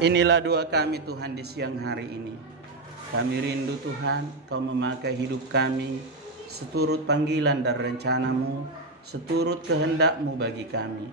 Inilah doa kami Tuhan di siang hari ini. Kami rindu Tuhan, Kau memakai hidup kami seturut panggilan dan rencana-Mu, seturut kehendak-Mu bagi kami.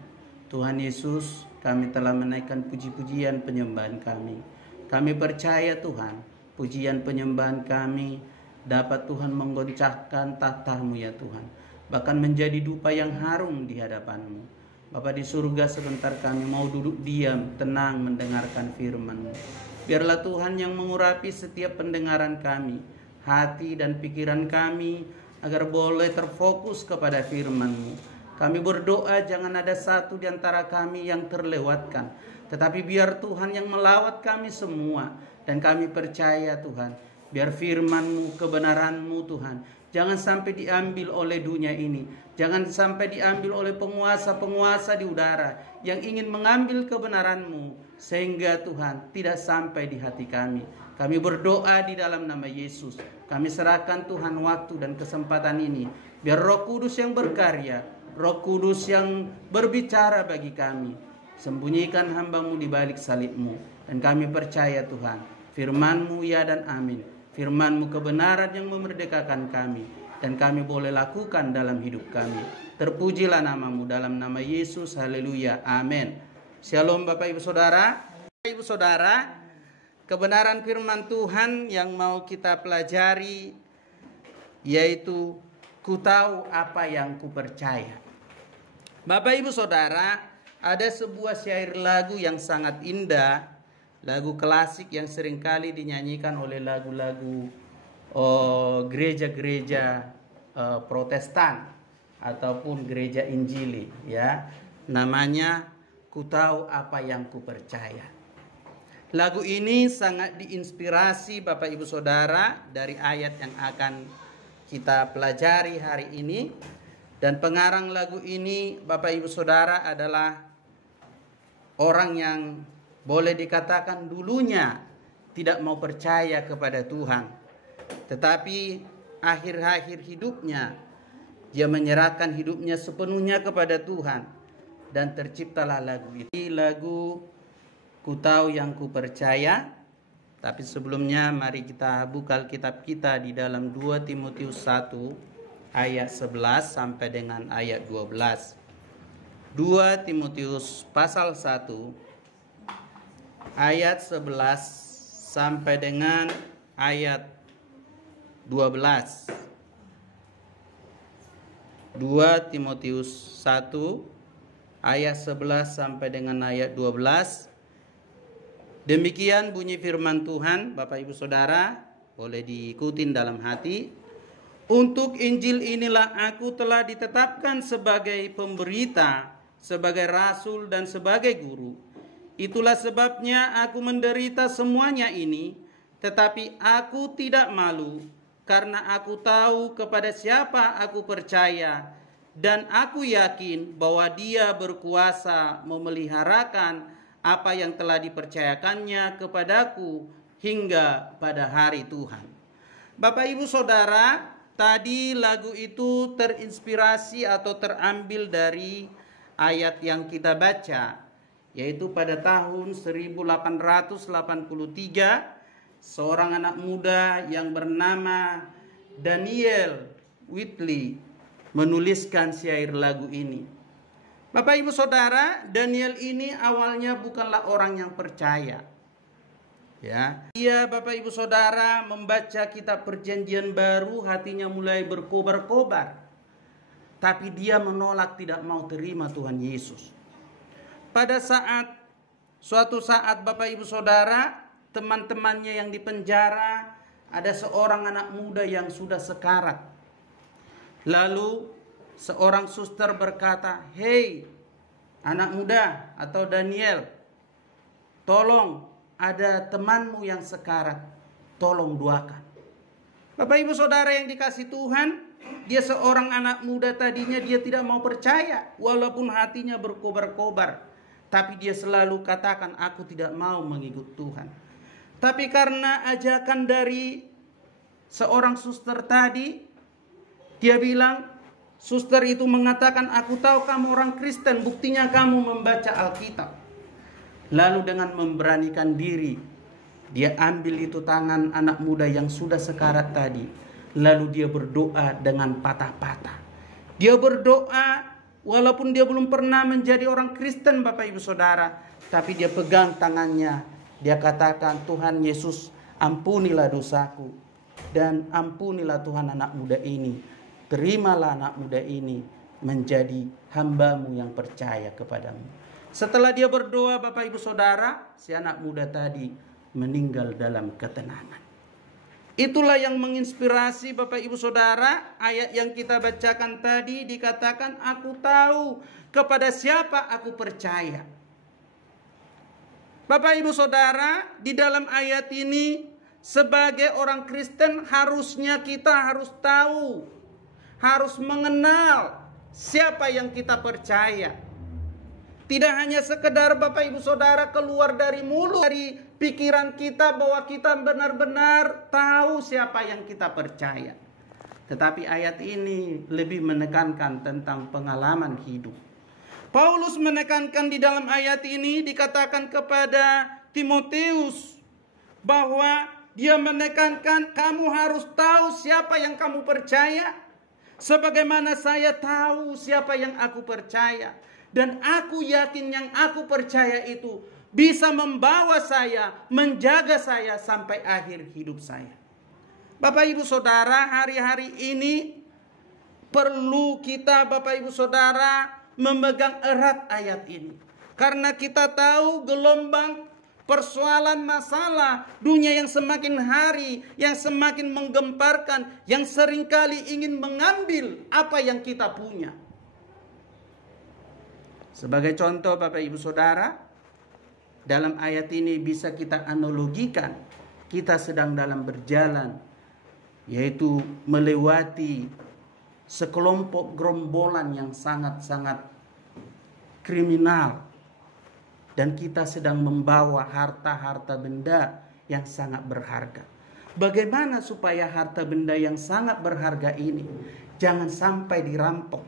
Tuhan Yesus, kami telah menaikkan puji-pujian penyembahan kami. Kami percaya Tuhan, pujian penyembahan kami dapat Tuhan menggoncangkan tahta-Mu ya Tuhan, bahkan menjadi dupa yang harum di hadapan-Mu. Bapa di surga, sebentar kami mau duduk diam, tenang mendengarkan firman-Mu. Biarlah Tuhan yang mengurapi setiap pendengaran kami, hati dan pikiran kami, agar boleh terfokus kepada firman-Mu. Kami berdoa jangan ada satu di antara kami yang terlewatkan, tetapi biar Tuhan yang melawat kami semua. Dan kami percaya Tuhan, biar firman-Mu, kebenaran-Mu Tuhan, jangan sampai diambil oleh dunia ini. Jangan sampai diambil oleh penguasa-penguasa di udara yang ingin mengambil kebenaran-Mu, sehingga Tuhan tidak sampai di hati kami. Kami berdoa di dalam nama Yesus. Kami serahkan Tuhan waktu dan kesempatan ini. Biar Roh Kudus yang berkarya, Roh Kudus yang berbicara bagi kami. Sembunyikan hamba-Mu di balik salib-Mu. Dan kami percaya Tuhan, firman-Mu ya dan amin. Firman-Mu kebenaran yang memerdekakan kami, dan kami boleh lakukan dalam hidup kami. Terpujilah nama-Mu dalam nama Yesus. Haleluya. Amin. Shalom Bapak Ibu Saudara. Ibu Saudara, kebenaran firman Tuhan yang mau kita pelajari yaitu ku tahu apa yang ku percaya. Bapak Ibu Saudara, ada sebuah syair lagu yang sangat indah, lagu klasik yang seringkali dinyanyikan oleh lagu-lagu gereja-gereja Protestan ataupun gereja Injili, ya. Namanya ku tahu apa yang ku percaya. Lagu ini sangat diinspirasi Bapak Ibu Saudara dari ayat yang akan kita pelajari hari ini. Dan pengarang lagu ini Bapak Ibu Saudara adalah orang yang boleh dikatakan dulunya tidak mau percaya kepada Tuhan, tetapi akhir-akhir hidupnya dia menyerahkan hidupnya sepenuhnya kepada Tuhan, dan terciptalah lagu itu, lagu Ku Tahu Yang Ku Percaya. Tapi sebelumnya mari kita buka Alkitab kita di dalam 2 Timotius 1 ayat 11 sampai dengan ayat 12. 2 Timotius pasal 1 ayat 11 sampai dengan ayat 12. 2 Timotius 1 ayat 11 sampai dengan ayat 12. Demikian bunyi firman Tuhan. Bapak Ibu Saudara boleh diikutin dalam hati. Untuk Injil inilah aku telah ditetapkan sebagai pemberita, sebagai rasul dan sebagai guru. Itulah sebabnya aku menderita semuanya ini, tetapi aku tidak malu, karena aku tahu kepada siapa aku percaya, dan aku yakin bahwa Dia berkuasa memeliharakan apa yang telah dipercayakannya kepadaku hingga pada hari Tuhan. Bapak Ibu Saudara, tadi lagu itu terinspirasi atau terambil dari ayat yang kita baca, yaitu pada tahun 1883, seorang anak muda yang bernama Daniel Whitley menuliskan syair lagu ini. Bapak Ibu Saudara, Daniel ini awalnya bukanlah orang yang percaya. Ya, dia Bapak Ibu Saudara membaca kitab Perjanjian Baru, hatinya mulai berkobar-kobar. Tapi dia menolak, tidak mau terima Tuhan Yesus. Pada suatu saat Bapak Ibu Saudara, teman-temannya yang dipenjara, ada seorang anak muda yang sudah sekarat. Lalu seorang suster berkata, "Hei anak muda atau Daniel, tolong, ada temanmu yang sekarat, tolong doakan." Bapak Ibu Saudara yang dikasih Tuhan, dia seorang anak muda, tadinya dia tidak mau percaya, walaupun hatinya berkobar-kobar. Tapi dia selalu katakan, aku tidak mau mengikut Tuhan. Tapi karena ajakan dari seorang suster tadi, dia bilang, suster itu mengatakan, aku tahu kamu orang Kristen, buktinya kamu membaca Alkitab. Lalu dengan memberanikan diri, dia ambil itu tangan anak muda yang sudah sekarat tadi. Lalu dia berdoa dengan patah-patah. Dia berdoa walaupun dia belum pernah menjadi orang Kristen, Bapak Ibu Saudara. Tapi dia pegang tangannya. Dia katakan, Tuhan Yesus, ampunilah dosaku. Dan ampunilah Tuhan anak muda ini. Terimalah anak muda ini menjadi hamba-Mu yang percaya kepadamu. Setelah dia berdoa, Bapak Ibu Saudara, si anak muda tadi meninggal dalam ketenangan. Itulah yang menginspirasi Bapak Ibu Saudara. Ayat yang kita bacakan tadi dikatakan, aku tahu kepada siapa aku percaya. Bapak Ibu Saudara, di dalam ayat ini sebagai orang Kristen harusnya kita harus tahu, harus mengenal siapa yang kita percaya. Tidak hanya sekedar Bapak Ibu Saudara keluar dari mulut, dari pikiran kita bahwa kita benar-benar tahu siapa yang kita percaya. Tetapi ayat ini lebih menekankan tentang pengalaman hidup. Paulus menekankan di dalam ayat ini, dikatakan kepada Timotius bahwa dia menekankan kamu harus tahu siapa yang kamu percaya. Sebagaimana saya tahu siapa yang aku percaya. Dan aku yakin yang aku percaya itu bisa membawa saya, menjaga saya sampai akhir hidup saya. Bapak Ibu Saudara, hari-hari ini perlu kita Bapak Ibu Saudara memegang erat ayat ini. Karena kita tahu gelombang persoalan masalah dunia yang semakin hari, yang semakin menggemparkan, yang seringkali ingin mengambil apa yang kita punya. Sebagai contoh Bapak Ibu Saudara, dalam ayat ini bisa kita analogikan, kita sedang dalam berjalan, yaitu melewati sekelompok gerombolan yang sangat-sangat kriminal. Dan kita sedang membawa harta-harta benda yang sangat berharga. Bagaimana supaya harta benda yang sangat berharga ini jangan sampai dirampok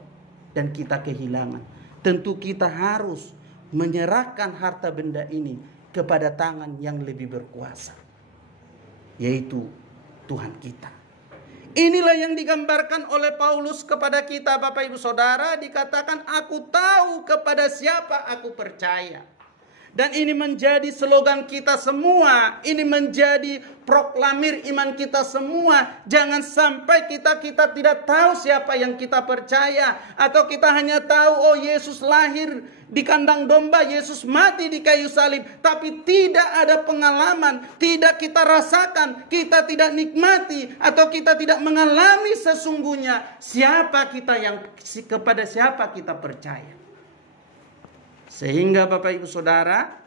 dan kita kehilangan. Tentu kita harus menyerahkan harta benda ini kepada tangan yang lebih berkuasa, yaitu Tuhan kita. Inilah yang digambarkan oleh Paulus kepada kita Bapak Ibu Saudara. Dikatakan aku tahu kepada siapa aku percaya. Dan ini menjadi slogan kita semua. Ini menjadi proklamir iman kita semua. Jangan sampai kita tidak tahu siapa yang kita percaya. Atau kita hanya tahu, oh Yesus lahir di kandang domba, Yesus mati di kayu salib. Tapi tidak ada pengalaman, tidak kita rasakan, kita tidak nikmati. Atau kita tidak mengalami sesungguhnya siapa kita yang, kepada siapa kita percaya. Sehingga Bapak Ibu Saudara,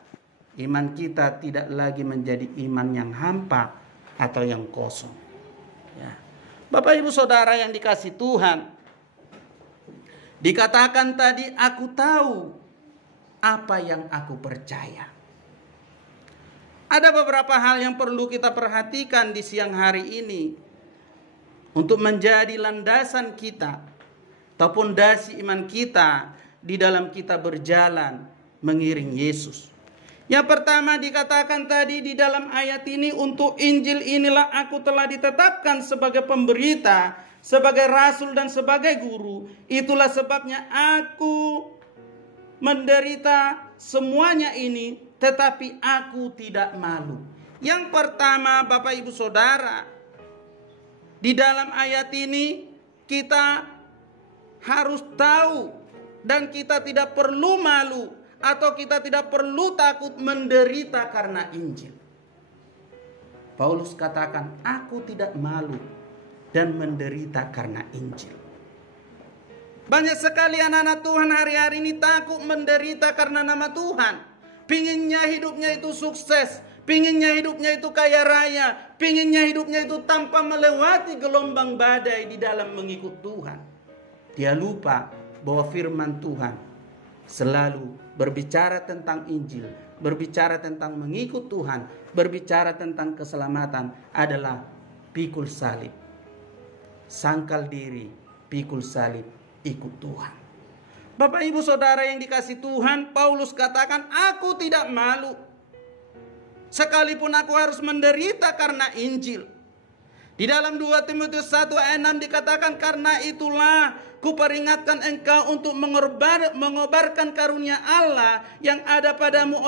iman kita tidak lagi menjadi iman yang hampa atau yang kosong. Ya. Bapak Ibu Saudara yang dikasih Tuhan, dikatakan tadi aku tahu apa yang aku percaya. Ada beberapa hal yang perlu kita perhatikan di siang hari ini untuk menjadi landasan kita atau pondasi iman kita di dalam kita berjalan mengiring Yesus. Yang pertama dikatakan tadi di dalam ayat ini, untuk Injil inilah aku telah ditetapkan sebagai pemberita, sebagai rasul dan sebagai guru. Itulah sebabnya aku menderita semuanya ini, tetapi aku tidak malu. Yang pertama Bapak Ibu Saudara, di dalam ayat ini kita harus tahu dan kita tidak perlu malu atau kita tidak perlu takut menderita karena Injil. Paulus katakan, aku tidak malu dan menderita karena Injil. Banyak sekali anak-anak Tuhan hari-hari ini takut menderita karena nama Tuhan. Pinginnya hidupnya itu sukses, pinginnya hidupnya itu kaya raya, pinginnya hidupnya itu tanpa melewati gelombang badai di dalam mengikut Tuhan. Dia lupa bahwa firman Tuhan selalu berbicara tentang Injil, berbicara tentang mengikut Tuhan, berbicara tentang keselamatan adalah pikul salib. Sangkal diri, pikul salib, ikut Tuhan. Bapak Ibu Saudara yang dikasih Tuhan, Paulus katakan, aku tidak malu. Sekalipun aku harus menderita karena Injil. Di dalam 2 Timotius 1 ayat 6 dikatakan, karena itulah kuperingatkan engkau untuk mengobarkan karunia Allah yang ada padamu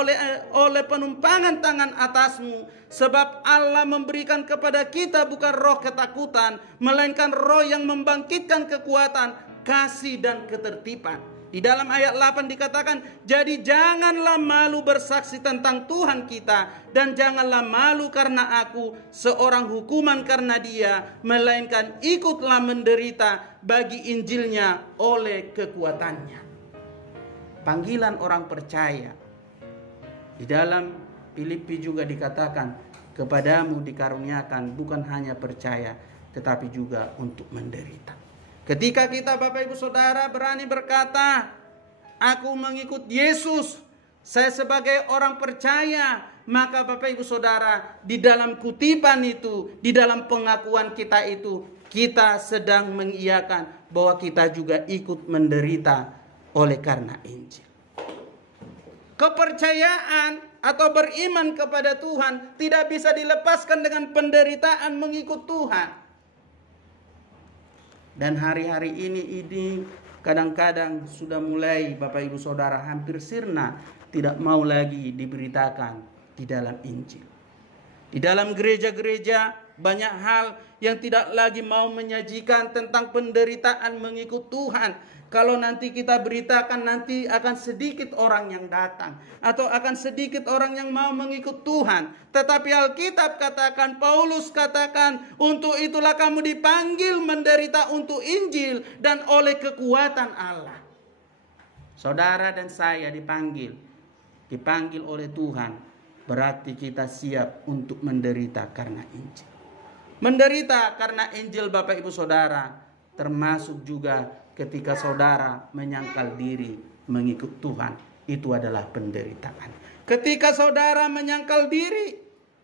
oleh penumpangan tangan atasmu. Sebab Allah memberikan kepada kita bukan roh ketakutan, melainkan roh yang membangkitkan kekuatan, kasih dan ketertiban. Di dalam ayat 8 dikatakan, jadi janganlah malu bersaksi tentang Tuhan kita, dan janganlah malu karena aku seorang hukuman karena Dia, melainkan ikutlah menderita bagi Injilnya oleh kekuatannya. Panggilan orang percaya. Di dalam Filipi juga dikatakan, kepadamu dikaruniakan bukan hanya percaya, tetapi juga untuk menderita. Ketika kita Bapak Ibu Saudara berani berkata, aku mengikut Yesus, saya sebagai orang percaya, maka Bapak Ibu Saudara, di dalam kutipan itu, di dalam pengakuan kita itu, kita sedang mengiyakan bahwa kita juga ikut menderita oleh karena Injil. Kepercayaan atau beriman kepada Tuhan tidak bisa dilepaskan dengan penderitaan mengikut Tuhan. Dan hari-hari ini kadang-kadang sudah mulai Bapak Ibu Saudara hampir sirna tidak mau lagi diberitakan di dalam Injil. Di dalam gereja-gereja banyak hal yang tidak lagi mau menyajikan tentang penderitaan mengikut Tuhan. Kalau nanti kita beritakan, nanti akan sedikit orang yang datang, atau akan sedikit orang yang mau mengikut Tuhan. Tetapi Alkitab katakan, Paulus katakan, untuk itulah kamu dipanggil menderita untuk Injil dan oleh kekuatan Allah. Saudara dan saya dipanggil oleh Tuhan, berarti kita siap untuk menderita karena Injil. Menderita karena Injil Bapak Ibu Saudara, termasuk juga ketika saudara menyangkal diri mengikut Tuhan, itu adalah penderitaan. Ketika saudara menyangkal diri,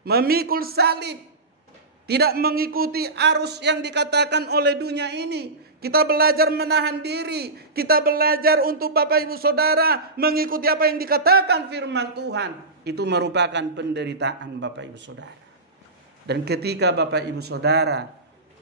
memikul salib, tidak mengikuti arus yang dikatakan oleh dunia ini, kita belajar menahan diri, kita belajar untuk Bapak Ibu Saudara mengikuti apa yang dikatakan firman Tuhan, itu merupakan penderitaan Bapak Ibu Saudara. Dan ketika Bapak Ibu Saudara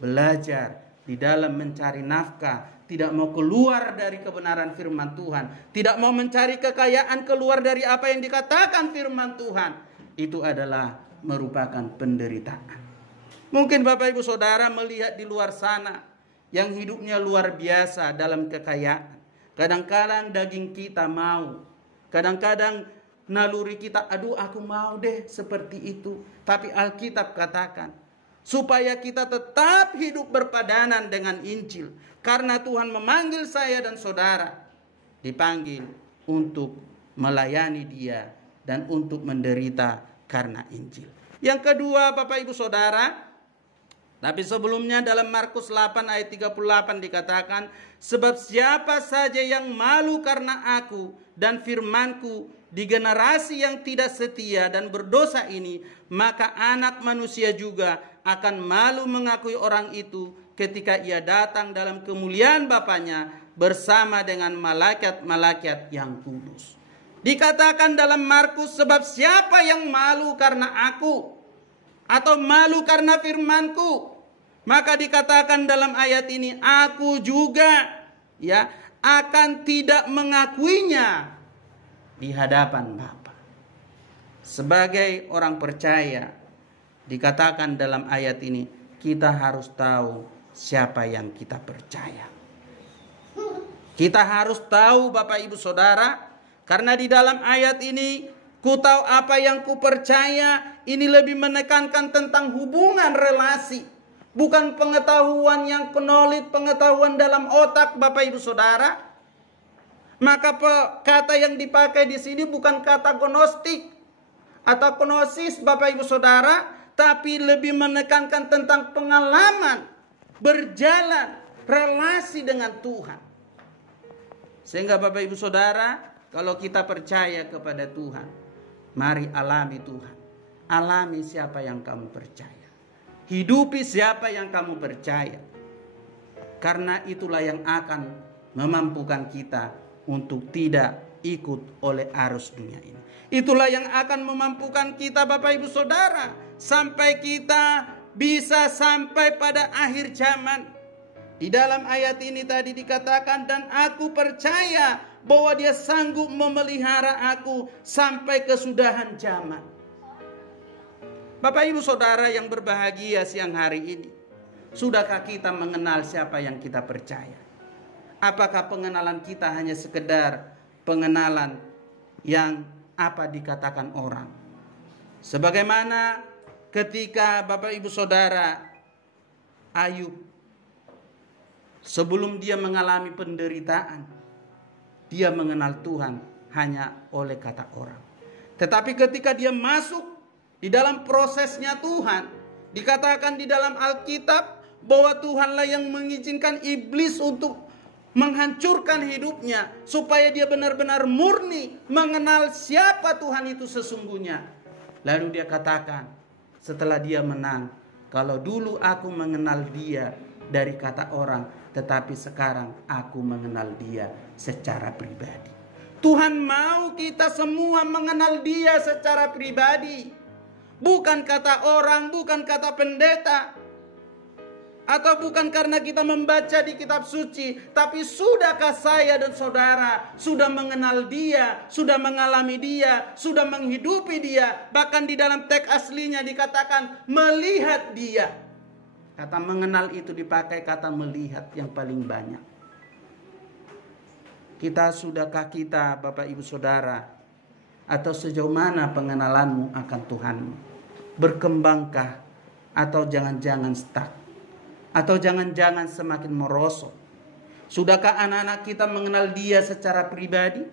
belajar di dalam mencari nafkah, tidak mau keluar dari kebenaran firman Tuhan, tidak mau mencari kekayaan keluar dari apa yang dikatakan firman Tuhan, itu adalah merupakan penderitaan. Mungkin Bapak Ibu Saudara melihat di luar sana yang hidupnya luar biasa dalam kekayaan. Kadang-kadang daging kita mau, kadang-kadang naluri kita, aduh aku mau deh seperti itu. Tapi Alkitab katakan, supaya kita tetap hidup berpadanan dengan Injil. Karena Tuhan memanggil saya dan saudara, dipanggil untuk melayani Dia dan untuk menderita karena Injil. Yang kedua Bapak Ibu Saudara, tapi sebelumnya dalam Markus 8 ayat 38 dikatakan, sebab siapa saja yang malu karena aku dan firmanku di generasi yang tidak setia dan berdosa ini, maka Anak Manusia juga akan malu mengakui orang itu ketika ia datang dalam kemuliaan Bapanya bersama dengan malaikat-malaikat yang kudus. Dikatakan dalam Markus, sebab siapa yang malu karena aku atau malu karena firmanku, maka dikatakan dalam ayat ini, aku juga akan tidak mengakuinya di hadapan Bapa. Sebagai orang percaya, dikatakan dalam ayat ini, kita harus tahu siapa yang kita percaya. Kita harus tahu Bapak Ibu Saudara, karena di dalam ayat ini, ku tahu apa yang ku percaya, ini lebih menekankan tentang hubungan relasi. Bukan pengetahuan yang penolit, pengetahuan dalam otak Bapak Ibu Saudara. Maka kata yang dipakai di sini bukan kata gnostik atau gnosis Bapak Ibu Saudara, tapi lebih menekankan tentang pengalaman berjalan relasi dengan Tuhan. Sehingga Bapak Ibu Saudara, kalau kita percaya kepada Tuhan, mari alami Tuhan. Alami siapa yang kamu percaya. Hidupi siapa yang kamu percaya. Karena itulah yang akan memampukan kita untuk tidak ikut oleh arus dunia ini. Itulah yang akan memampukan kita Bapak Ibu Saudara sampai kita bisa sampai pada akhir zaman. Di dalam ayat ini tadi dikatakan, dan aku percaya bahwa Dia sanggup memelihara aku sampai kesudahan zaman. Bapak Ibu Saudara yang berbahagia siang hari ini, sudahkah kita mengenal siapa yang kita percaya? Apakah pengenalan kita hanya sekedar pengenalan yang apa dikatakan orang? Sebagaimana ketika Bapak Ibu Saudara Ayub, sebelum dia mengalami penderitaan, dia mengenal Tuhan hanya oleh kata orang. Tetapi ketika dia masuk di dalam prosesnya Tuhan, dikatakan di dalam Alkitab bahwa Tuhanlah yang mengizinkan iblis untuk menghancurkan hidupnya, supaya dia benar-benar murni mengenal siapa Tuhan itu sesungguhnya. Lalu dia katakan setelah dia menang, kalau dulu aku mengenal Dia dari kata orang, tetapi sekarang aku mengenal Dia secara pribadi. Tuhan mau kita semua mengenal Dia secara pribadi, bukan kata orang, bukan kata pendeta, atau bukan karena kita membaca di kitab suci. Tapi sudahkah saya dan saudara sudah mengenal Dia, sudah mengalami Dia, sudah menghidupi Dia? Bahkan di dalam teks aslinya dikatakan melihat Dia. Kata mengenal itu dipakai kata melihat yang paling banyak. Sudahkah kita Bapak Ibu Saudara, atau sejauh mana pengenalanmu akan Tuhanmu? Berkembangkah atau jangan-jangan stuck? Atau jangan-jangan semakin merosot? Sudahkah anak-anak kita mengenal Dia secara pribadi?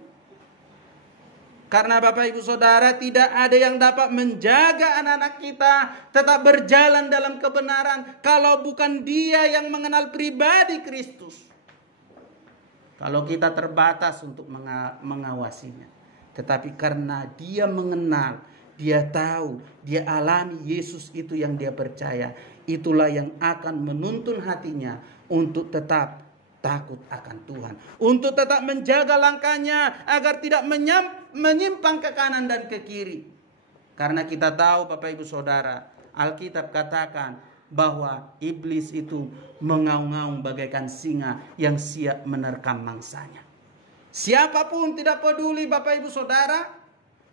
Karena Bapak Ibu Saudara, tidak ada yang dapat menjaga anak-anak kita tetap berjalan dalam kebenaran kalau bukan Dia yang mengenal pribadi Kristus. Kalau kita terbatas untuk mengawasinya. Tetapi karena Dia mengenal, Dia tahu, Dia alami Yesus itu yang Dia percaya, itulah yang akan menuntun hatinya untuk tetap takut akan Tuhan, untuk tetap menjaga langkahnya agar tidak menyimpang ke kanan dan ke kiri. Karena kita tahu Bapak Ibu Saudara, Alkitab katakan bahwa iblis itu mengaung-ngaung bagaikan singa yang siap menerkam mangsanya. Siapapun tidak peduli Bapak Ibu Saudara,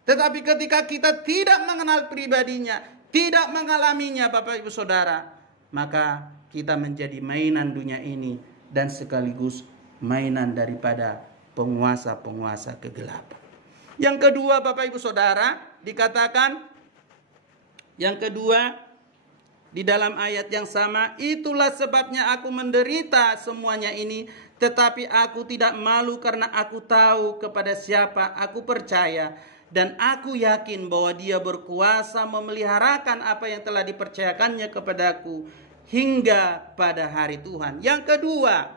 tetapi ketika kita tidak mengenal pribadinya, tidak mengalaminya Bapak Ibu Saudara, maka kita menjadi mainan dunia ini dan sekaligus mainan daripada penguasa-penguasa kegelapan. Yang kedua Bapak Ibu Saudara, dikatakan yang kedua di dalam ayat yang sama, itulah sebabnya aku menderita semuanya ini, tetapi aku tidak malu karena aku tahu kepada siapa aku percaya. Dan aku yakin bahwa Dia berkuasa memeliharakan apa yang telah dipercayakannya kepadaku hingga pada hari Tuhan. Yang kedua,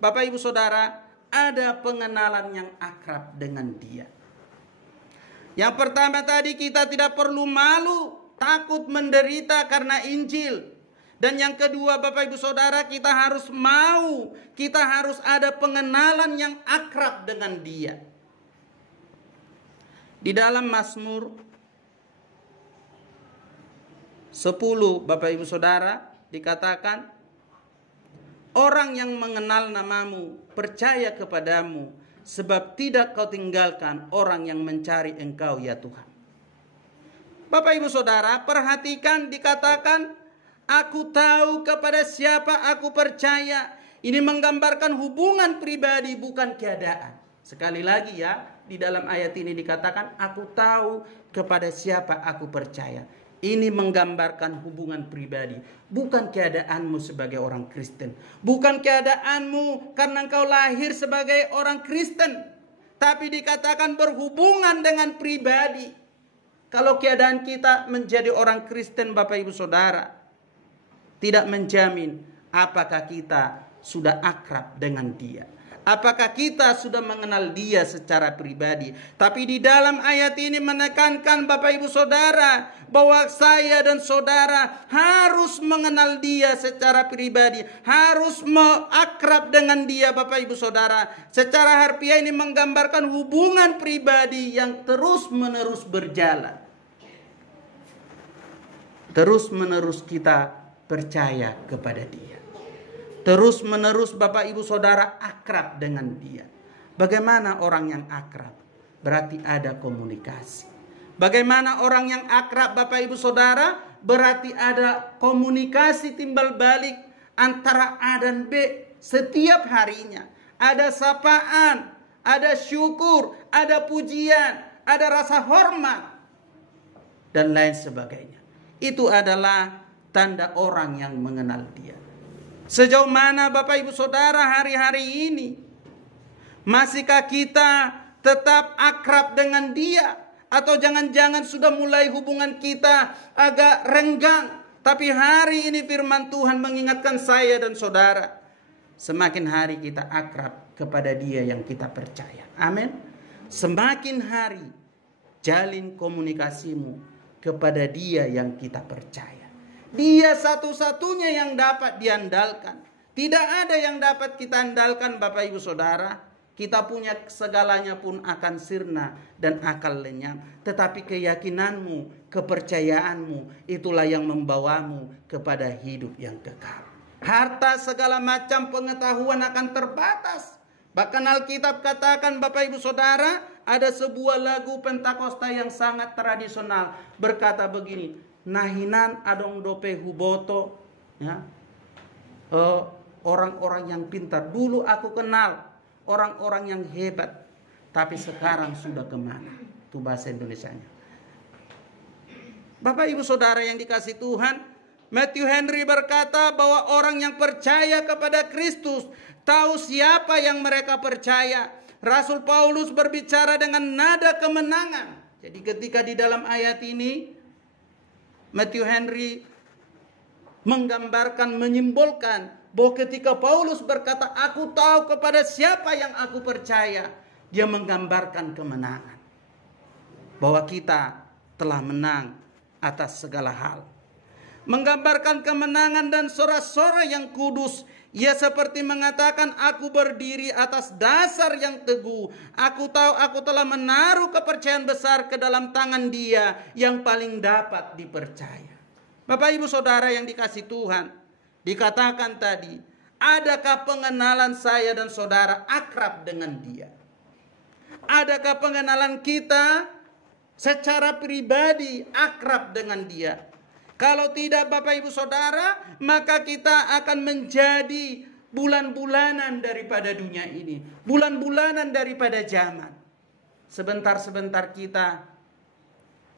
Bapak Ibu Saudara, ada pengenalan yang akrab dengan Dia. Yang pertama tadi, kita tidak perlu malu, takut menderita karena Injil. Dan yang kedua Bapak Ibu Saudara, kita harus mau, kita harus ada pengenalan yang akrab dengan Dia. Di dalam Mazmur 10 Bapak Ibu Saudara dikatakan, orang yang mengenal namamu percaya kepadamu, sebab tidak kau tinggalkan orang yang mencari engkau ya Tuhan. Bapak Ibu Saudara, perhatikan dikatakan, aku tahu kepada siapa aku percaya. Ini menggambarkan hubungan pribadi, bukan keadaan. Sekali lagi ya, di dalam ayat ini dikatakan, aku tahu kepada siapa aku percaya. Ini menggambarkan hubungan pribadi, bukan keadaanmu sebagai orang Kristen. Bukan keadaanmu karena engkau lahir sebagai orang Kristen. Tapi dikatakan berhubungan dengan pribadi. Kalau keadaan kita menjadi orang Kristen Bapak Ibu Saudara, tidak menjamin apakah kita sudah akrab dengan Dia. Apakah kita sudah mengenal Dia secara pribadi? Tapi di dalam ayat ini menekankan Bapak Ibu Saudara bahwa saya dan saudara harus mengenal Dia secara pribadi, harus akrab dengan Dia Bapak Ibu Saudara. Secara harfiah ini menggambarkan hubungan pribadi yang terus-menerus berjalan. Terus-menerus kita percaya kepada Dia. Terus-menerus Bapak Ibu Saudara akrab dengan Dia. Bagaimana orang yang akrab? Berarti ada komunikasi. Bagaimana orang yang akrab Bapak Ibu Saudara? Berarti ada komunikasi timbal balik antara A dan B setiap harinya. Ada sapaan, ada syukur, ada pujian, ada rasa hormat, dan lain sebagainya. Itu adalah tanda orang yang mengenal Dia. Sejauh mana Bapak Ibu Saudara hari-hari ini? Masihkah kita tetap akrab dengan Dia? Atau jangan-jangan sudah mulai hubungan kita agak renggang? Tapi hari ini firman Tuhan mengingatkan saya dan saudara, semakin hari kita akrab kepada Dia yang kita percaya. Amin. Semakin hari jalin komunikasimu kepada Dia yang kita percaya. Dia satu-satunya yang dapat diandalkan. Tidak ada yang dapat kita andalkan Bapak Ibu Saudara. Kita punya segalanya pun akan sirna dan akan lenyap. Tetapi keyakinanmu, kepercayaanmu, itulah yang membawamu kepada hidup yang kekal. Harta segala macam pengetahuan akan terbatas. Bahkan Alkitab katakan Bapak Ibu Saudara, ada sebuah lagu Pentakosta yang sangat tradisional. Berkata begini, nahinan adong dope huboto, ya. Orang-orang yang pintar. Dulu aku kenal orang-orang yang hebat, tapi sekarang sudah kemana? Itu bahasa Indonesianya. Bapak Ibu Saudara yang dikasih Tuhan, Matthew Henry berkata bahwa orang yang percaya kepada Kristus tahu siapa yang mereka percaya. Rasul Paulus berbicara dengan nada kemenangan. Jadi ketika di dalam ayat ini Matthew Henry menggambarkan, menyimbolkan bahwa ketika Paulus berkata, aku tahu kepada siapa yang aku percaya, dia menggambarkan kemenangan. Bahwa kita telah menang atas segala hal. Menggambarkan kemenangan dan sorak-sorai yang kudus. Ia seperti mengatakan, aku berdiri atas dasar yang teguh. Aku tahu aku telah menaruh kepercayaan besar ke dalam tangan Dia yang paling dapat dipercaya. Bapak Ibu Saudara yang dikasih Tuhan, dikatakan tadi, adakah pengenalan saya dan saudara akrab dengan Dia? Adakah pengenalan kita secara pribadi akrab dengan Dia? Kalau tidak Bapak Ibu Saudara, maka kita akan menjadi bulan-bulanan daripada dunia ini. Bulan-bulanan daripada zaman. Sebentar-sebentar kita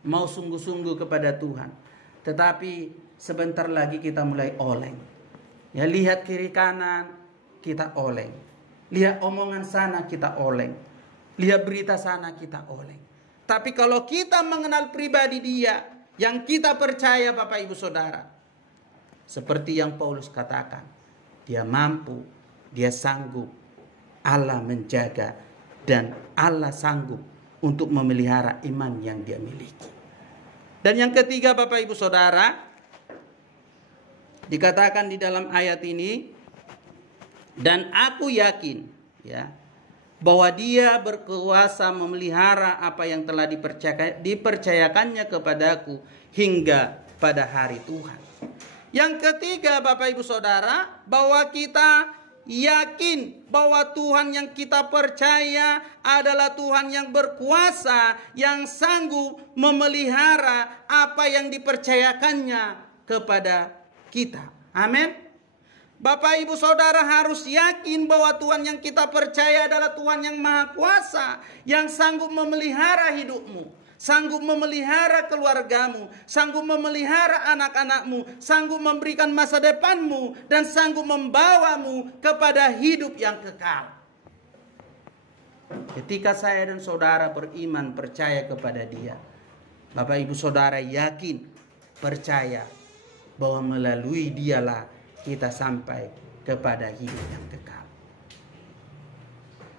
mau sungguh-sungguh kepada Tuhan. Tetapi sebentar lagi kita mulai oleng. Ya, lihat kiri kanan, kita oleng. Lihat omongan sana, kita oleng. Lihat berita sana, kita oleng. Tapi kalau kita mengenal pribadi Dia, yang kita percaya Bapak Ibu Saudara, seperti yang Paulus katakan, Dia mampu, Dia sanggup, Allah menjaga, dan Allah sanggup untuk memelihara iman yang Dia miliki. Dan yang ketiga Bapak Ibu Saudara, dikatakan di dalam ayat ini, dan aku yakin, ya, bahwa Dia berkuasa memelihara apa yang telah dipercayakannya kepadaku hingga pada hari Tuhan. Yang ketiga Bapak Ibu Saudara, bahwa kita yakin bahwa Tuhan yang kita percaya adalah Tuhan yang berkuasa, yang sanggup memelihara apa yang dipercayakannya kepada kita. Amin. Bapak Ibu Saudara harus yakin bahwa Tuhan yang kita percaya adalah Tuhan yang Maha Kuasa, yang sanggup memelihara hidupmu, sanggup memelihara keluargamu, sanggup memelihara anak-anakmu, sanggup memberikan masa depanmu, dan sanggup membawamu kepada hidup yang kekal. Ketika saya dan saudara beriman, percaya kepada Dia, Bapak Ibu Saudara yakin, percaya bahwa melalui Dialah kita sampai kepada hidup yang kekal.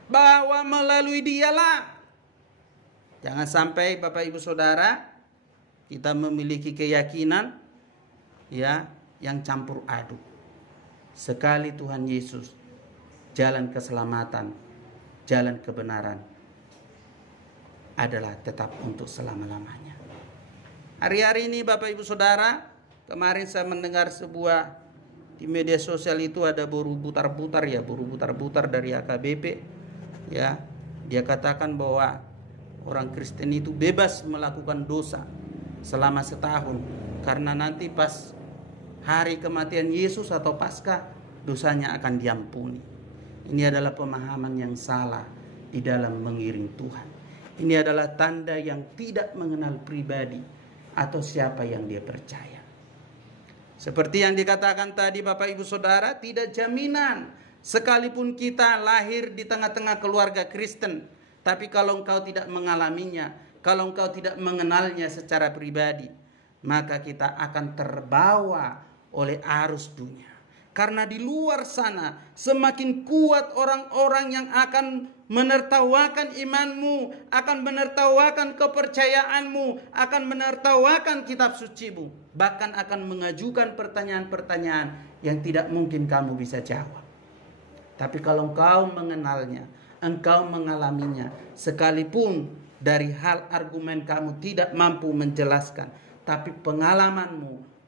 bahwa melalui dialah. Jangan sampai Bapak Ibu Saudara kita memiliki keyakinan ya yang campur aduk. Sekali Tuhan Yesus jalan keselamatan, jalan kebenaran adalah tetap untuk selama-lamanya. Hari-hari ini Bapak Ibu Saudara, kemarin saya mendengar sebuah di media sosial itu ada buruh butar-butar dari AKBP ya. Dia katakan bahwa orang Kristen itu bebas melakukan dosa selama setahun karena nanti pas hari kematian Yesus atau Paskah dosanya akan diampuni. Ini adalah pemahaman yang salah di dalam mengiring Tuhan. Ini adalah tanda yang tidak mengenal pribadi atau siapa yang dia percaya. Seperti yang dikatakan tadi Bapak Ibu Saudara, tidak jaminan sekalipun kita lahir di tengah-tengah keluarga Kristen, tapi kalau engkau tidak mengalaminya, kalau engkau tidak mengenalnya secara pribadi, maka kita akan terbawa oleh arus dunia. Karena di luar sana semakin kuat orang-orang yang akan menertawakan imanmu, akan menertawakan kepercayaanmu, akan menertawakan kitab sucimu, bahkan akan mengajukan pertanyaan-pertanyaan yang tidak mungkin kamu bisa jawab. Tapi kalau engkau mengenalnya, engkau mengalaminya, sekalipun dari hal argumen kamu tidak mampu menjelaskan, tapi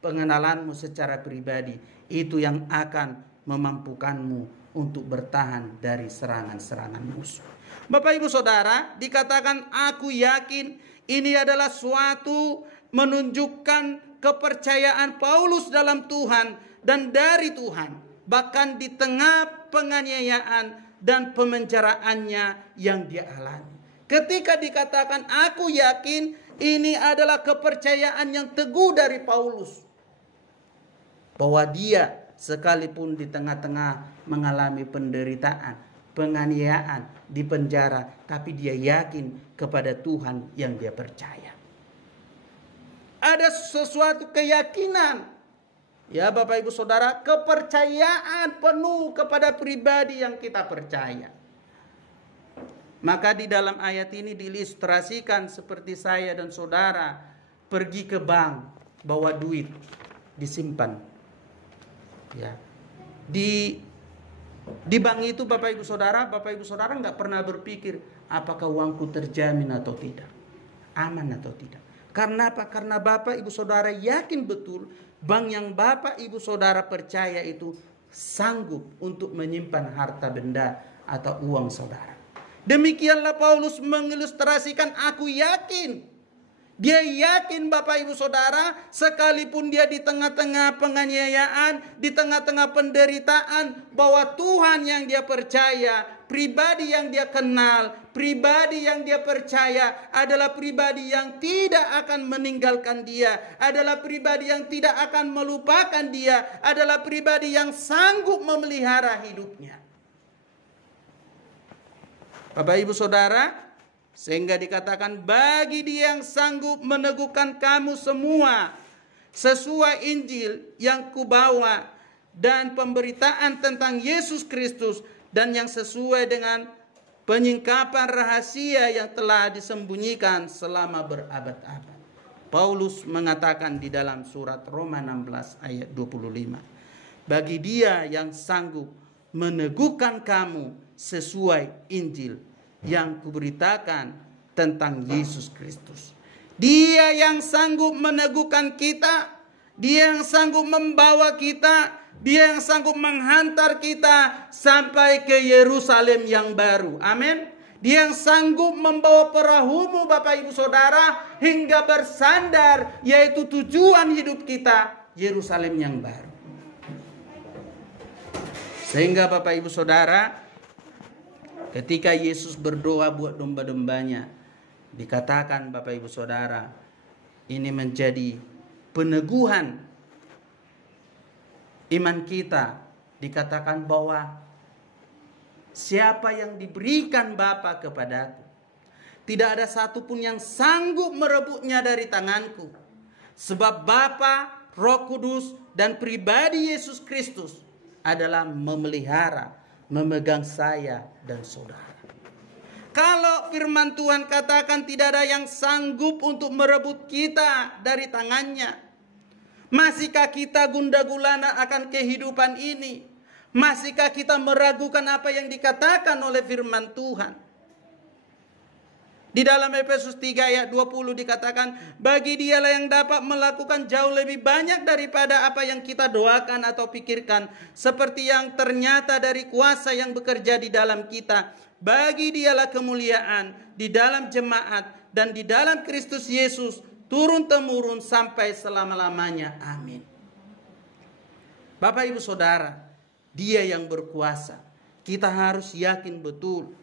pengenalanmu secara pribadi, itu yang akan memampukanmu untuk bertahan dari serangan-serangan musuh. Bapak Ibu Saudara, dikatakan aku yakin ini adalah suatu menunjukkan kepercayaan Paulus dalam Tuhan dan dari Tuhan. Bahkan di tengah penganiayaan dan pemenjaraannya yang dia alami. Ketika dikatakan aku yakin, ini adalah kepercayaan yang teguh dari Paulus. Bahwa dia sekalipun di tengah-tengah mengalami penderitaan, penganiayaan, di penjara, tapi dia yakin kepada Tuhan yang dia percaya. Ada sesuatu keyakinan, ya Bapak Ibu Saudara, kepercayaan penuh kepada pribadi yang kita percaya. Maka di dalam ayat ini diilustrasikan seperti saya dan saudara pergi ke bank, bawa duit, disimpan. Ya, di bank itu Bapak Ibu Saudara nggak pernah berpikir apakah uangku terjamin atau tidak, aman atau tidak. Karena apa? Karena Bapak Ibu Saudara yakin betul bank yang Bapak Ibu Saudara percaya itu sanggup untuk menyimpan harta benda atau uang saudara. Demikianlah Paulus mengilustrasikan aku yakin. Dia yakin Bapak Ibu Saudara, sekalipun dia di tengah-tengah penganiayaan, di tengah-tengah penderitaan, bahwa Tuhan yang dia percaya, pribadi yang dia kenal, pribadi yang dia percaya adalah pribadi yang tidak akan meninggalkan dia, adalah pribadi yang tidak akan melupakan dia, adalah pribadi yang sanggup memelihara hidupnya. Bapak Ibu Saudara, sehingga dikatakan bagi dia yang sanggup meneguhkan kamu semua sesuai Injil yang kubawa dan pemberitaan tentang Yesus Kristus dan yang sesuai dengan penyingkapan rahasia yang telah disembunyikan selama berabad-abad. Paulus mengatakan di dalam surat Roma 16 ayat 25. Bagi dia yang sanggup meneguhkan kamu sesuai Injil yang kuberitakan tentang Yesus Kristus. Dia yang sanggup meneguhkan kita, dia yang sanggup membawa kita, dia yang sanggup menghantar kita sampai ke Yerusalem yang baru. Amin. Dia yang sanggup membawa perahumu Bapak Ibu Saudara hingga bersandar, yaitu tujuan hidup kita, Yerusalem yang baru. Sehingga Bapak Ibu Saudara, ketika Yesus berdoa buat domba-dombanya, dikatakan Bapak Ibu Saudara, ini menjadi peneguhan iman kita. Dikatakan bahwa siapa yang diberikan Bapa kepadaku, tidak ada satupun yang sanggup merebutnya dari tanganku. Sebab Bapa, Roh Kudus, dan pribadi Yesus Kristus adalah memelihara, memegang saya dan saudara. Kalau firman Tuhan katakan tidak ada yang sanggup untuk merebut kita dari tangannya, masihkah kita gundah gulana akan kehidupan ini? Masihkah kita meragukan apa yang dikatakan oleh firman Tuhan? Di dalam Efesus 3 ayat 20 dikatakan, bagi dialah yang dapat melakukan jauh lebih banyak daripada apa yang kita doakan atau pikirkan, seperti yang ternyata dari kuasa yang bekerja di dalam kita. Bagi dialah kemuliaan di dalam jemaat dan di dalam Kristus Yesus, turun-temurun sampai selama-lamanya. Amin. Bapak Ibu Saudara, Dia yang berkuasa. Kita harus yakin betul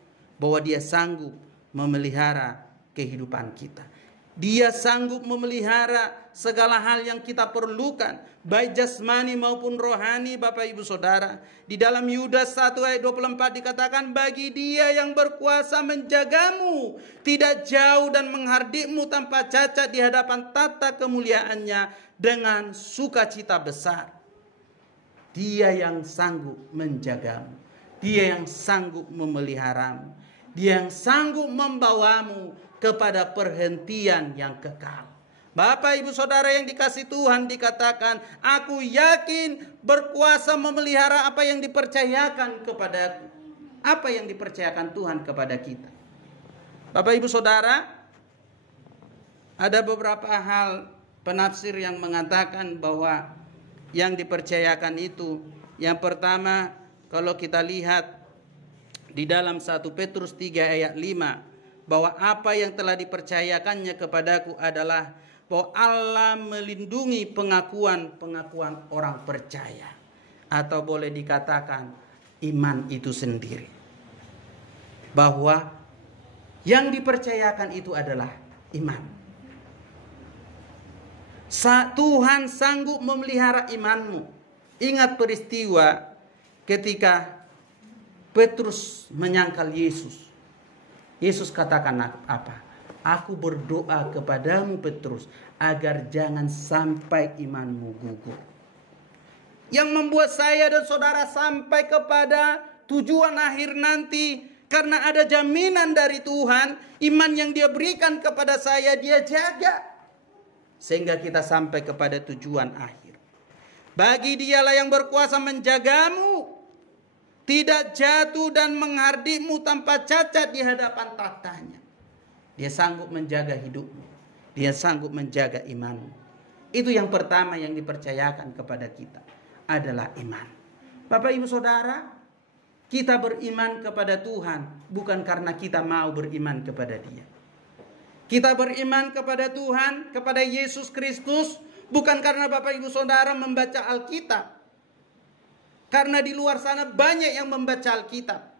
bahwa Dia sanggup memelihara kehidupan kita. Dia sanggup memelihara segala hal yang kita perlukan, baik jasmani maupun rohani, Bapak Ibu Saudara. Di dalam Yudas 1 ayat 24 dikatakan, bagi Dia yang berkuasa menjagamu tidak jauh dan menghardikmu tanpa cacat di hadapan tata kemuliaannya dengan sukacita besar. Dia yang sanggup menjagamu, Dia yang sanggup memeliharamu, Dia yang sanggup membawamu kepada perhentian yang kekal. Bapak Ibu Saudara yang dikasih Tuhan, dikatakan, aku yakin berkuasa memelihara apa yang dipercayakan kepadaku. Apa yang dipercayakan Tuhan kepada kita. Bapak Ibu Saudara, ada beberapa hal penafsir yang mengatakan bahwa yang dipercayakan itu, yang pertama, kalau kita lihat di dalam 1 Petrus 3 ayat 5, bahwa apa yang telah dipercayakannya kepadaku adalah bahwa Allah melindungi pengakuan orang percaya. Atau boleh dikatakan iman itu sendiri. Bahwa yang dipercayakan itu adalah iman. Tuhan sanggup memelihara imanmu. Ingat peristiwa ketika Petrus menyangkal Yesus. Yesus katakan apa? Aku berdoa kepadamu Petrus, agar jangan sampai imanmu gugur. Yang membuat saya dan saudara sampai kepada tujuan akhir nanti, karena ada jaminan dari Tuhan, iman yang Dia berikan kepada saya, Dia jaga. Sehingga kita sampai kepada tujuan akhir. Bagi Dialah yang berkuasa menjagamu, tidak jatuh dan menghardikmu tanpa cacat di hadapan tahtanya. Dia sanggup menjaga hidupmu. Dia sanggup menjaga imanmu. Itu yang pertama yang dipercayakan kepada kita adalah iman. Bapak Ibu Saudara, kita beriman kepada Tuhan bukan karena kita mau beriman kepada Dia. Kita beriman kepada Tuhan, kepada Yesus Kristus, bukan karena Bapak Ibu Saudara membaca Alkitab. Karena di luar sana banyak yang membaca Alkitab.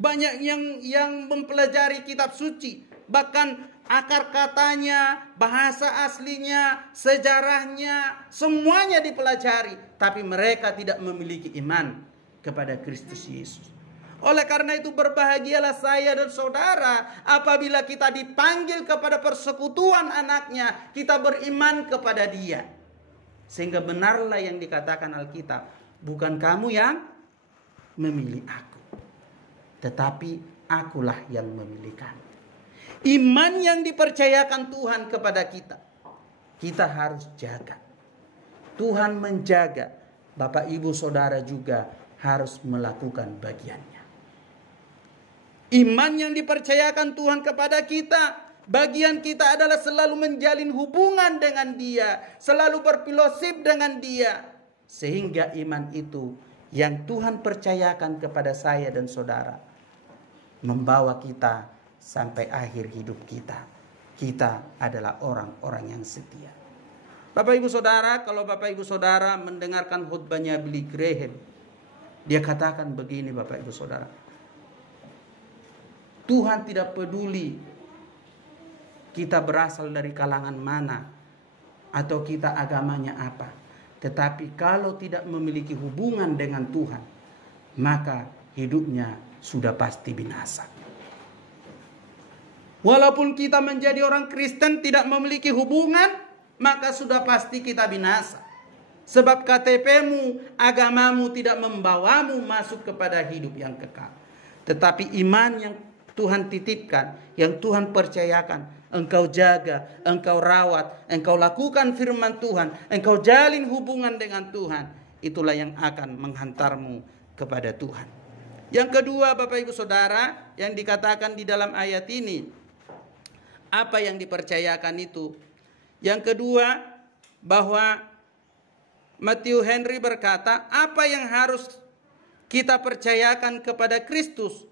Banyak yang mempelajari kitab suci. Bahkan akar katanya, bahasa aslinya, sejarahnya, semuanya dipelajari. Tapi mereka tidak memiliki iman kepada Kristus Yesus. Oleh karena itu berbahagialah saya dan saudara apabila kita dipanggil kepada persekutuan anaknya, kita beriman kepada Dia. Sehingga benarlah yang dikatakan Alkitab, bukan kamu yang memilih aku, tetapi akulah yang memilih kamu. Iman yang dipercayakan Tuhan kepada kita, kita harus jaga. Tuhan menjaga, Bapak Ibu Saudara juga harus melakukan bagiannya. Iman yang dipercayakan Tuhan kepada kita, bagian kita adalah selalu menjalin hubungan dengan Dia, selalu berfellowship dengan Dia. Sehingga iman itu yang Tuhan percayakan kepada saya dan saudara membawa kita sampai akhir hidup kita. Kita adalah orang-orang yang setia. Bapak Ibu Saudara, kalau Bapak Ibu Saudara mendengarkan khutbahnya Billy Graham, dia katakan begini Bapak Ibu Saudara. Tuhan tidak peduli kita berasal dari kalangan mana atau kita agamanya apa. Tetapi kalau tidak memiliki hubungan dengan Tuhan, maka hidupnya sudah pasti binasa. Walaupun kita menjadi orang Kristen tidak memiliki hubungan, maka sudah pasti kita binasa. Sebab KTP-mu, agamamu tidak membawamu masuk kepada hidup yang kekal. Tetapi iman yang Tuhan titipkan, yang Tuhan percayakan, engkau jaga, engkau rawat, engkau lakukan firman Tuhan, engkau jalin hubungan dengan Tuhan, itulah yang akan menghantarmu kepada Tuhan. Yang kedua, Bapak Ibu Saudara, yang dikatakan di dalam ayat ini, apa yang dipercayakan itu? Yang kedua, bahwa Matthew Henry berkata, apa yang harus kita percayakan kepada Kristus,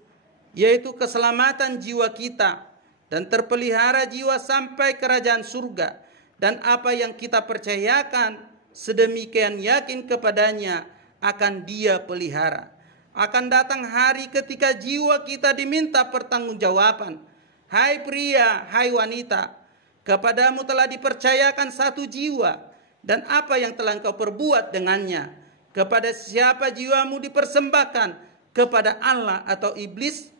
yaitu keselamatan jiwa kita dan terpelihara jiwa sampai kerajaan surga. Dan apa yang kita percayakan sedemikian yakin kepadanya akan Dia pelihara. Akan datang hari ketika jiwa kita diminta pertanggungjawaban. Hai pria, hai wanita, kepadamu telah dipercayakan satu jiwa, dan apa yang telah engkau perbuat dengannya? Kepada siapa jiwamu dipersembahkan? Kepada Allah atau iblis?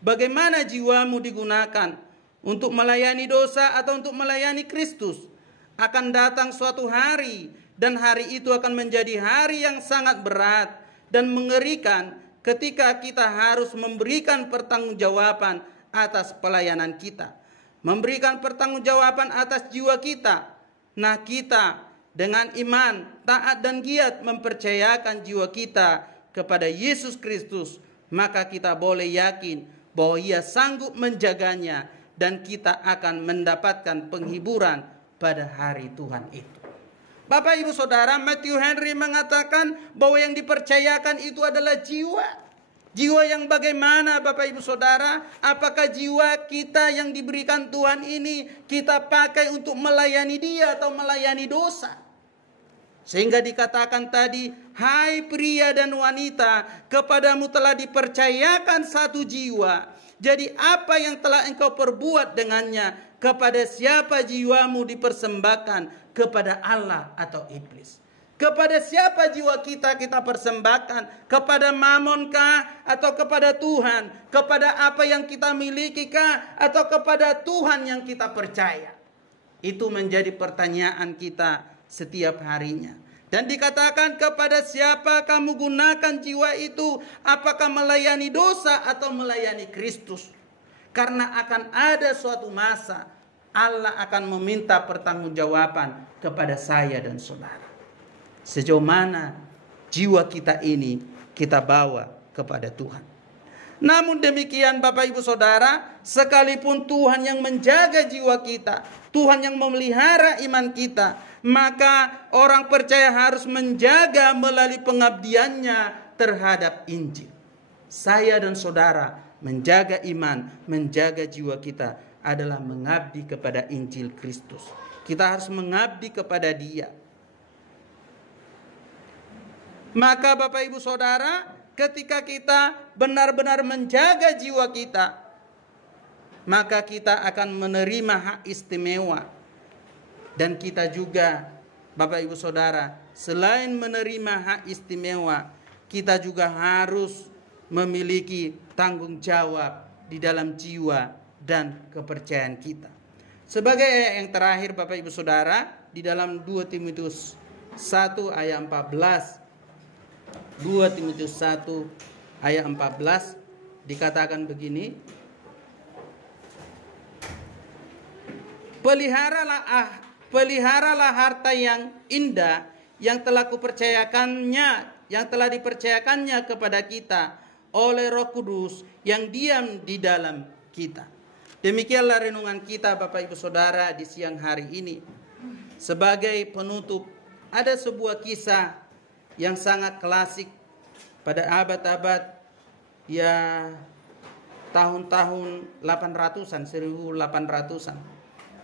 Bagaimana jiwamu digunakan? Untuk melayani dosa atau untuk melayani Kristus? Akan datang suatu hari, dan hari itu akan menjadi hari yang sangat berat dan mengerikan ketika kita harus memberikan pertanggungjawaban atas pelayanan kita, memberikan pertanggungjawaban atas jiwa kita. Nah, kita dengan iman, taat dan giat mempercayakan jiwa kita kepada Yesus Kristus, maka kita boleh yakin bahwa Ia sanggup menjaganya dan kita akan mendapatkan penghiburan pada hari Tuhan itu. Bapak Ibu Saudara, Matthew Henry mengatakan bahwa yang dipercayakan itu adalah jiwa. Jiwa yang bagaimana, Bapak Ibu Saudara? Apakah jiwa kita yang diberikan Tuhan ini kita pakai untuk melayani Dia atau melayani dosa? Sehingga dikatakan tadi, hai pria dan wanita, kepadamu telah dipercayakan satu jiwa. Jadi apa yang telah engkau perbuat dengannya? Kepada siapa jiwamu dipersembahkan? Kepada Allah atau iblis? Kepada siapa jiwa kita persembahkan? Kepada mamonkah atau kepada Tuhan? Kepada apa yang kita milikikah atau kepada Tuhan yang kita percaya? Itu menjadi pertanyaan kita setiap harinya. Dan dikatakan, kepada siapa kamu gunakan jiwa itu? Apakah melayani dosa atau melayani Kristus? Karena akan ada suatu masa Allah akan meminta pertanggungjawaban kepada saya dan saudara. Sejauh mana jiwa kita ini kita bawa kepada Tuhan. Namun demikian Bapak Ibu Saudara, sekalipun Tuhan yang menjaga jiwa kita, Tuhan yang memelihara iman kita, maka orang percaya harus menjaga melalui pengabdiannya terhadap Injil. Saya dan saudara menjaga iman, menjaga jiwa kita adalah mengabdi kepada Injil Kristus. Kita harus mengabdi kepada Dia. Maka Bapak Ibu Saudara, ketika kita benar-benar menjaga jiwa kita, maka kita akan menerima hak istimewa. Dan kita juga, Bapak Ibu Saudara, selain menerima hak istimewa, kita juga harus memiliki tanggung jawab di dalam jiwa dan kepercayaan kita. Sebagai ayat yang terakhir Bapak Ibu Saudara, di dalam 2 Timotius 1 ayat 14, 2 Timotius 1 ayat 14 dikatakan begini, peliharalah harta yang indah yang telah dipercayakannya kepada kita oleh Roh Kudus yang diam di dalam kita. Demikianlah renungan kita Bapak Ibu Saudara di siang hari ini. Sebagai penutup, ada sebuah kisah yang sangat klasik pada abad-abad ya tahun-tahun 800-an, 1800-an.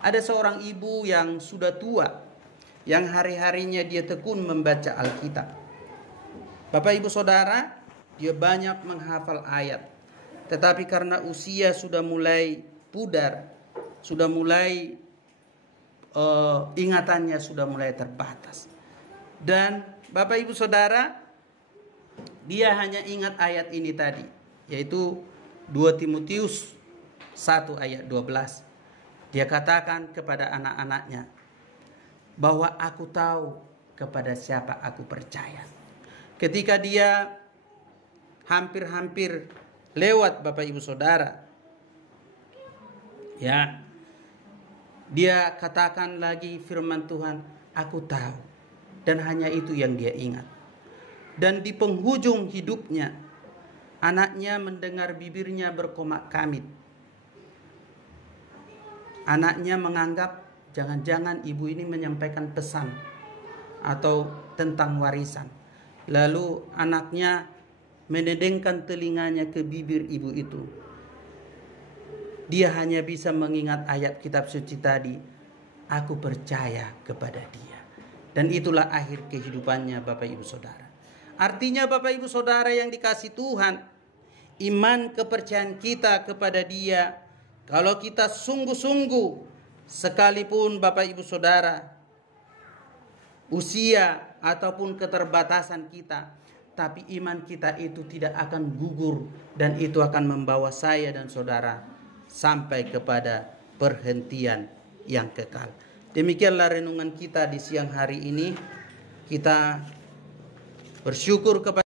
Ada seorang ibu yang sudah tua, yang hari-harinya dia tekun membaca Alkitab. Bapak Ibu Saudara, dia banyak menghafal ayat. Tetapi karena usia sudah mulai pudar, sudah mulai ingatannya sudah mulai terbatas. Dan Bapak Ibu Saudara, dia hanya ingat ayat ini tadi, yaitu 2 Timotius 1 ayat 12. Dia katakan kepada anak-anaknya bahwa aku tahu kepada siapa aku percaya. Ketika dia hampir-hampir lewat Bapak Ibu Saudara, Ya, dia katakan lagi firman Tuhan, aku tahu. Dan hanya itu yang dia ingat. Dan di penghujung hidupnya, anaknya mendengar bibirnya berkomak kamit. Anaknya menganggap jangan-jangan ibu ini menyampaikan pesan atau tentang warisan. Lalu anaknya menedengkan telinganya ke bibir ibu itu. Dia hanya bisa mengingat ayat kitab suci tadi, aku percaya kepada dia. Dan itulah akhir kehidupannya Bapak Ibu Saudara. Artinya Bapak Ibu Saudara yang dikasih Tuhan, iman kepercayaan kita kepada dia, kalau kita sungguh-sungguh, sekalipun Bapak Ibu Saudara, usia ataupun keterbatasan kita, tapi iman kita itu tidak akan gugur, dan itu akan membawa saya dan saudara sampai kepada perhentian yang kekal. Demikianlah renungan kita di siang hari ini. Kita bersyukur kepada